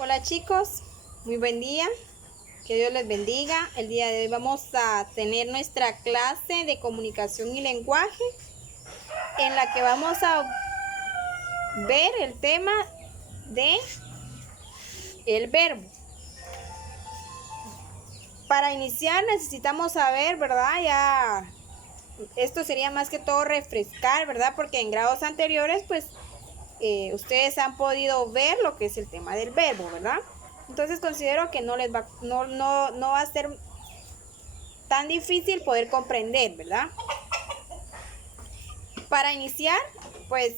Hola chicos, muy buen día, que Dios les bendiga. El día de hoy vamos a tener nuestra clase de comunicación y lenguaje en la que vamos a ver el tema de el verbo. Para iniciar necesitamos saber, ¿verdad? Ya esto sería más que todo refrescar, ¿verdad? Porque en grados anteriores pues ustedes han podido ver lo que es el tema del verbo, ¿verdad? Entonces considero que no va a ser tan difícil poder comprender, ¿verdad? Para iniciar, pues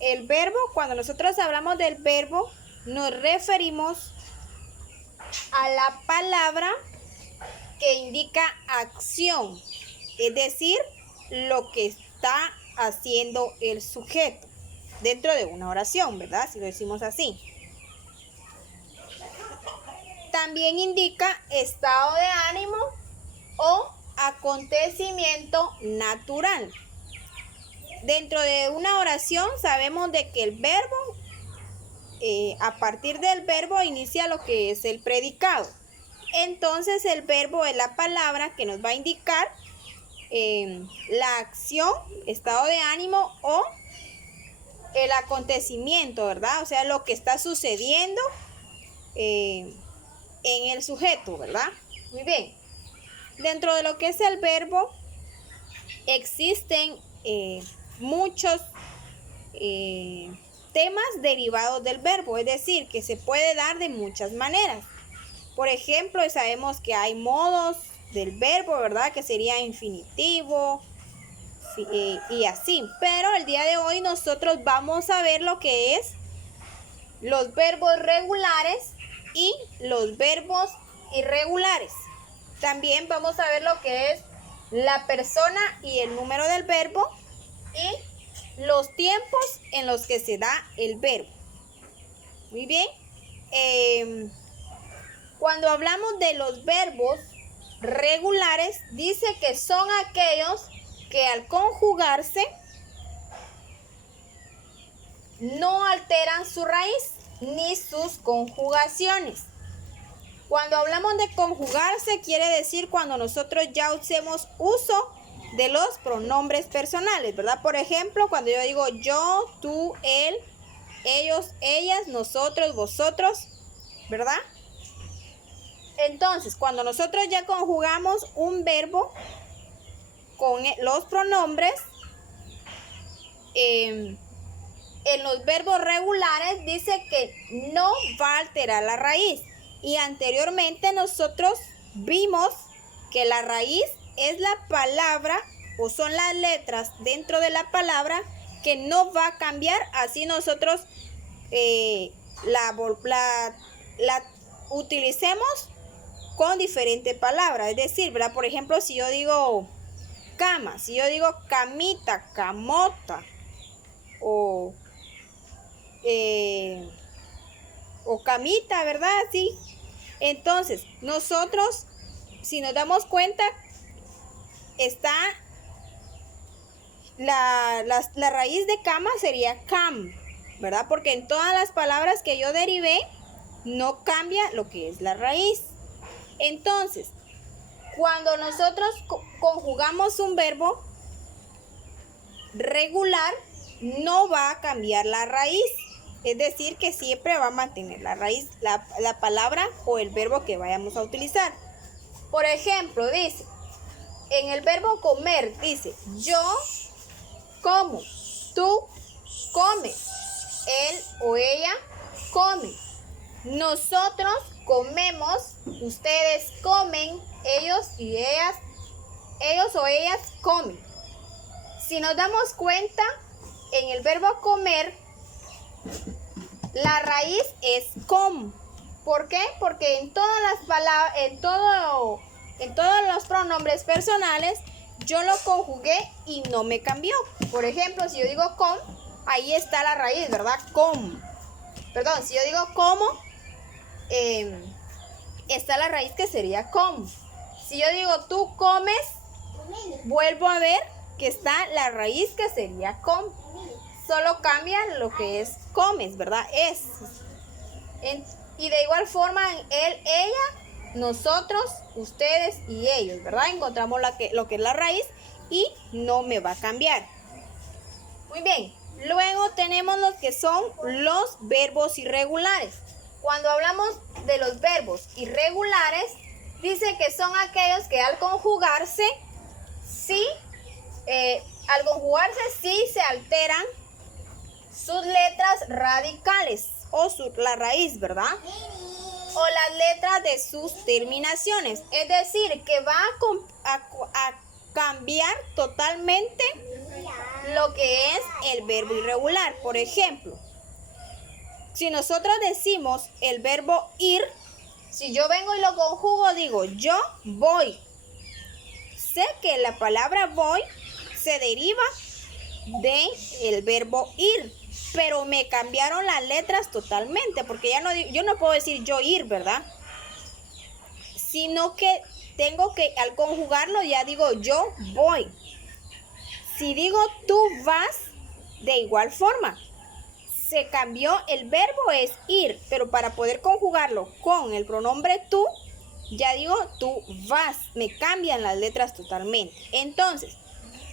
el verbo, cuando nosotros hablamos del verbo, nos referimos a la palabra que indica acción, es decir, lo que está haciendo el sujeto dentro de una oración, ¿verdad? Si lo decimos así. También indica estado de ánimo o acontecimiento natural. Dentro de una oración sabemos de que el verbo, a partir del verbo inicia lo que es el predicado. Entonces el verbo es la palabra que nos va a indicar la acción, estado de ánimo o el acontecimiento, ¿verdad? O sea, lo que está sucediendo en el sujeto, ¿verdad? Muy bien. Dentro de lo que es el verbo existen muchos temas derivados del verbo, es decir, que se puede dar de muchas maneras. Por ejemplo, sabemos que hay modos del verbo, ¿verdad? Que sería infinitivo y así. Pero el día de hoy nosotros vamos a ver lo que es los verbos regulares y los verbos irregulares. También vamos a ver lo que es la persona y el número del verbo y los tiempos en los que se da el verbo. Muy bien. Cuando hablamos de los verbos regulares, dice que son aquellos que al conjugarse no alteran su raíz ni sus conjugaciones. Cuando hablamos de conjugarse, quiere decir cuando nosotros ya hacemos uso de los pronombres personales, ¿verdad? Por ejemplo, cuando yo digo yo, tú, él, ellos, ellas, nosotros, vosotros, ¿verdad? Entonces, cuando nosotros ya conjugamos un verbo con los pronombres, en los verbos regulares dice que no va a alterar la raíz. Y anteriormente nosotros vimos que la raíz es la palabra o son las letras dentro de la palabra que no va a cambiar. Así nosotros la utilicemos con diferentes palabras. Es decir, ¿verdad? Por ejemplo, si yo digo cama, si yo digo camita, camota o camita, ¿verdad? Sí. Entonces, nosotros, si nos damos cuenta, está la raíz de cama sería cam, ¿verdad? Porque en todas las palabras que yo derivé, no cambia lo que es la raíz. Entonces, cuando nosotros conjugamos un verbo regular, no va a cambiar la raíz. Es decir, que siempre va a mantener la raíz, la palabra o el verbo que vayamos a utilizar. Por ejemplo, dice, en el verbo comer, dice, yo como, tú comes, él o ella come, nosotros comemos, ustedes comen, ellos o ellas comen. Si nos damos cuenta, en el verbo comer, la raíz es com. ¿Por qué? Porque en todas las palabras, en todos los pronombres personales, yo lo conjugué y no me cambió. Por ejemplo, si yo digo com, ahí está la raíz, ¿verdad? Com. Perdón, si yo digo como, está la raíz que sería com. Si yo digo tú comes, vuelvo a ver que está la raíz que sería com. Solo cambia lo que es comes, ¿verdad? Es. Y de igual forma en él, ella, nosotros, ustedes y ellos, ¿verdad? Encontramos lo que es la raíz y no me va a cambiar. Muy bien. Luego tenemos lo que son los verbos irregulares. Cuando hablamos de los verbos irregulares, dice que son aquellos que al conjugarse, sí se alteran sus letras radicales o la raíz, ¿verdad? O las letras de sus terminaciones. Es decir, que va a cambiar totalmente lo que es el verbo irregular. Por ejemplo, si nosotros decimos el verbo ir, si yo vengo y lo conjugo, digo yo voy. Sé que la palabra voy se deriva del verbo ir, pero me cambiaron las letras totalmente, porque yo no puedo decir yo ir, ¿verdad? Sino que tengo que, al conjugarlo, ya digo yo voy. Si digo tú vas, de igual forma, se cambió el verbo, es ir, pero para poder conjugarlo con el pronombre tú, ya digo tú vas, me cambian las letras totalmente. Entonces,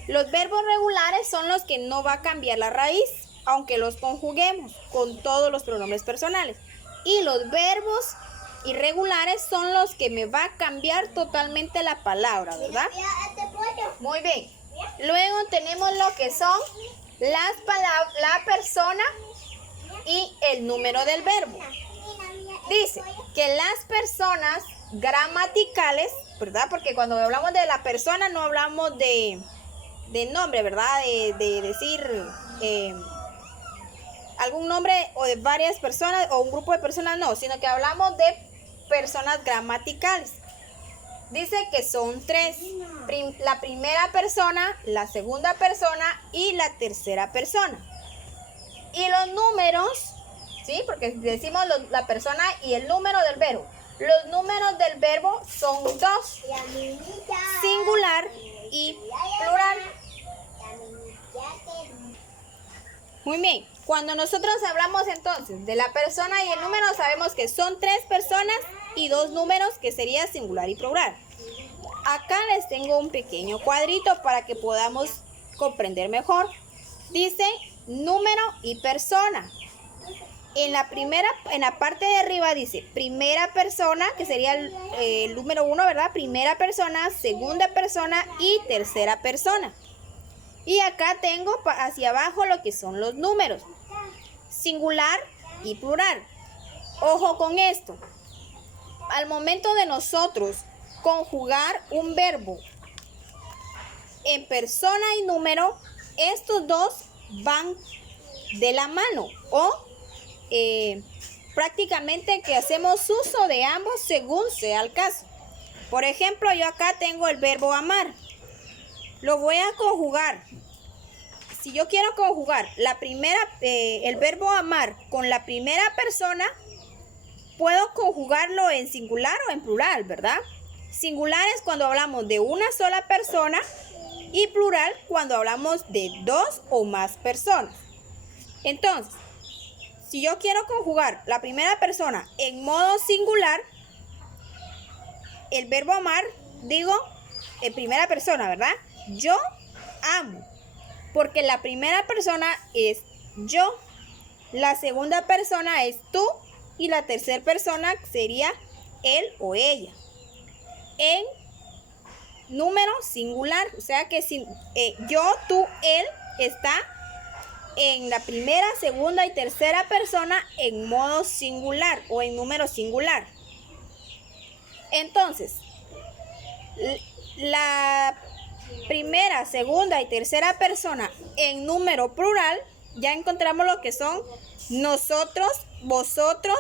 los verbos regulares son los que no va a cambiar la raíz, aunque los conjuguemos con todos los pronombres personales. Y los verbos irregulares son los que me va a cambiar totalmente la palabra, ¿verdad? Muy bien. Luego tenemos lo que son la persona y el número del verbo. Dice que las personas gramaticales, ¿verdad? Porque cuando hablamos de la persona no hablamos de nombre, ¿verdad? De decir algún nombre o de varias personas o un grupo de personas, no, sino que hablamos de personas gramaticales. Dice que son tres: la primera persona, la segunda persona y la tercera persona. Y los números, ¿sí? Porque decimos la persona y el número del verbo. Los números del verbo son dos: singular y plural. Muy bien. Cuando nosotros hablamos entonces de la persona y el número, sabemos que son tres personas y dos números, que sería singular y plural. Acá les tengo un pequeño cuadrito para que podamos comprender mejor. Dice número y persona. En la parte de arriba dice primera persona, que sería el número 1, ¿verdad? Primera persona, segunda persona y tercera persona. Y acá tengo hacia abajo lo que son los números: singular y plural. Ojo con esto. Al momento de nosotros conjugar un verbo en persona y número, estos dos van de la mano, o prácticamente que hacemos uso de ambos según sea el caso. Por ejemplo, yo acá tengo el verbo amar. Lo voy a conjugar. Si yo quiero conjugar el verbo amar con la primera persona, puedo conjugarlo en singular o en plural, ¿verdad? Singular es cuando hablamos de una sola persona y plural cuando hablamos de dos o más personas. Entonces, si yo quiero conjugar la primera persona en modo singular, el verbo amar, digo en primera persona, ¿verdad? Yo amo, porque la primera persona es yo, la segunda persona es tú y la tercera persona sería él o ella. En número singular, o sea que yo, tú, él está en la primera, segunda y tercera persona en modo singular o en número singular. Entonces, la primera, segunda y tercera persona en número plural, ya encontramos lo que son nosotros, vosotros,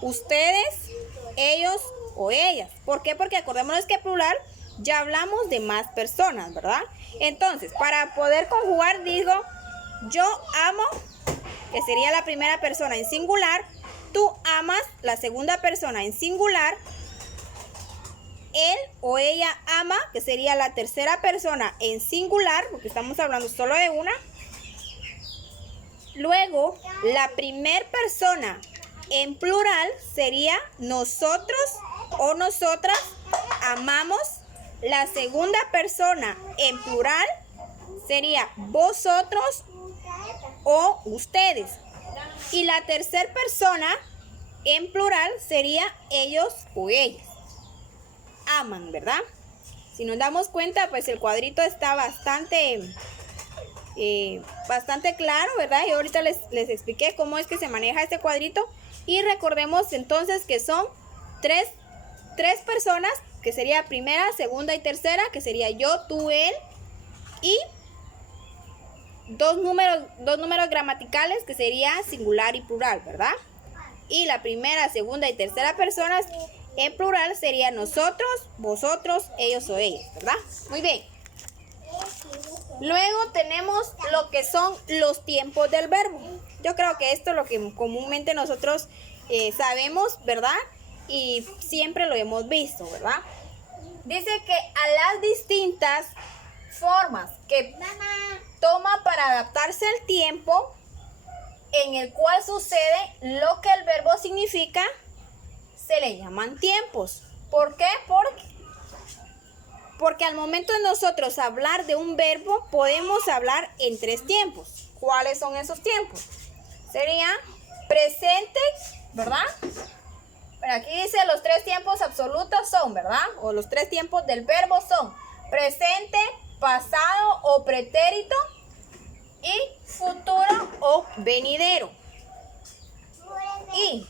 ustedes, ellos o ellas. ¿Por qué? Porque acordémonos que plural ya hablamos de más personas, ¿verdad? Entonces, para poder conjugar, digo yo amo, que sería la primera persona en singular; tú amas, la segunda persona en singular; él o ella ama, que sería la tercera persona en singular, porque estamos hablando solo de una. Luego, la primera persona en plural sería nosotros o nosotras amamos. La segunda persona en plural sería vosotros o ustedes. Y la tercera persona en plural sería ellos o ellas. Aman, ¿verdad? Si nos damos cuenta, pues el cuadrito está bastante claro, ¿verdad? Y ahorita les expliqué cómo es que se maneja este cuadrito. Y recordemos entonces que son tres personas, que sería primera, segunda y tercera, que sería yo, tú, él. Y dos números gramaticales, que sería singular y plural, ¿verdad? Y la primera, segunda y tercera personas en plural sería nosotros, vosotros, ellos o ellas, ¿verdad? Muy bien. Luego tenemos lo que son los tiempos del verbo. Yo creo que esto es lo que comúnmente nosotros sabemos, ¿verdad? Y siempre lo hemos visto, ¿verdad? Dice que a las distintas formas que toma para adaptarse al tiempo en el cual sucede lo que el verbo significa, se le llaman tiempos. ¿Por qué? Porque al momento de nosotros hablar de un verbo, podemos hablar en tres tiempos. ¿Cuáles son esos tiempos? Sería presente, ¿verdad? Pero aquí dice los tres tiempos absolutos son, ¿verdad? O los tres tiempos del verbo son presente, pasado o pretérito y futuro o venidero. ¿Y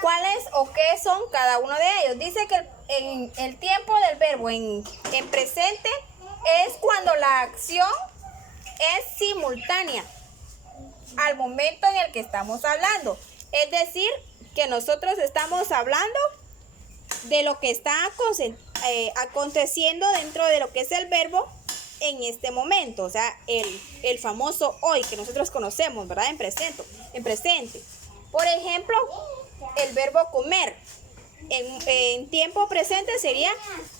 cuáles o qué son cada uno de ellos? Dice que el tiempo del verbo en presente es cuando la acción es simultánea al momento en el que estamos hablando. Es decir, que nosotros estamos hablando de lo que está aconteciendo dentro de lo que es el verbo en este momento. O sea, el famoso hoy que nosotros conocemos, ¿verdad? En presente. Por ejemplo, el verbo comer. En tiempo presente sería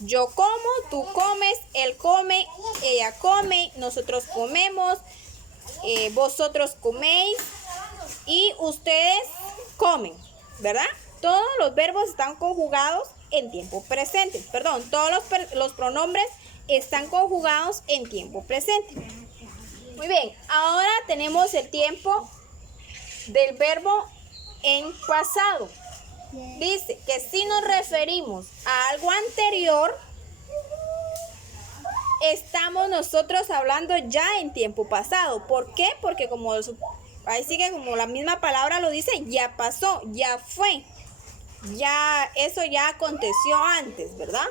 yo como, tú comes, él come, ella come, nosotros comemos, vosotros coméis y ustedes comen, ¿verdad? Todos los verbos están conjugados en tiempo presente. Perdón, todos los pronombres están conjugados en tiempo presente. Muy bien, ahora tenemos el tiempo del verbo en pasado. Dice que si nos referimos a algo anterior, estamos nosotros hablando ya en tiempo pasado. ¿Por qué? Porque como ahí sigue, como la misma palabra lo dice, ya pasó, ya fue. Ya, eso ya aconteció antes, ¿verdad?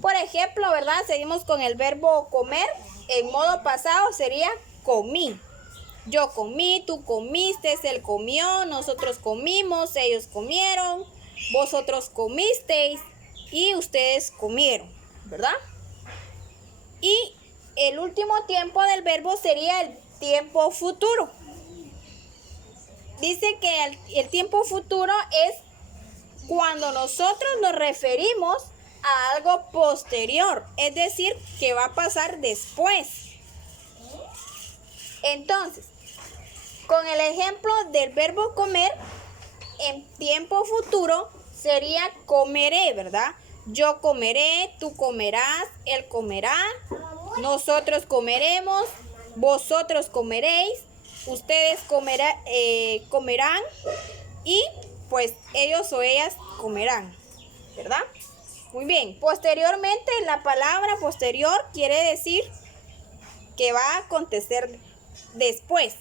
Por ejemplo, ¿verdad? Seguimos con el verbo comer. En modo pasado sería comí. Yo comí, tú comiste, él comió, nosotros comimos, ellos comieron, vosotros comisteis y ustedes comieron, ¿verdad? Y el último tiempo del verbo sería el tiempo futuro. Dice que el tiempo futuro es cuando nosotros nos referimos a algo posterior, es decir, que va a pasar después. Entonces, con el ejemplo del verbo comer, en tiempo futuro sería comeré, ¿verdad? Yo comeré, tú comerás, él comerá, nosotros comeremos, vosotros comeréis, ustedes comerán y pues ellos o ellas comerán, ¿verdad? Muy bien, posteriormente la palabra posterior quiere decir que va a acontecer después.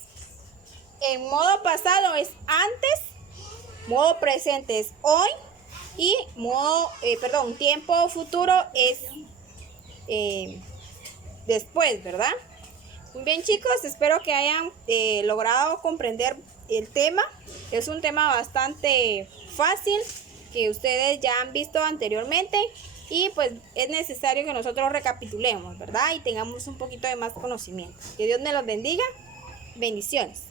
En modo pasado es antes, modo presente es hoy y tiempo futuro es después, ¿verdad? Muy bien, chicos, espero que hayan logrado comprender el tema. Es un tema bastante fácil que ustedes ya han visto anteriormente y pues es necesario que nosotros recapitulemos, ¿verdad? Y tengamos un poquito de más conocimiento. Que Dios me los bendiga. Bendiciones.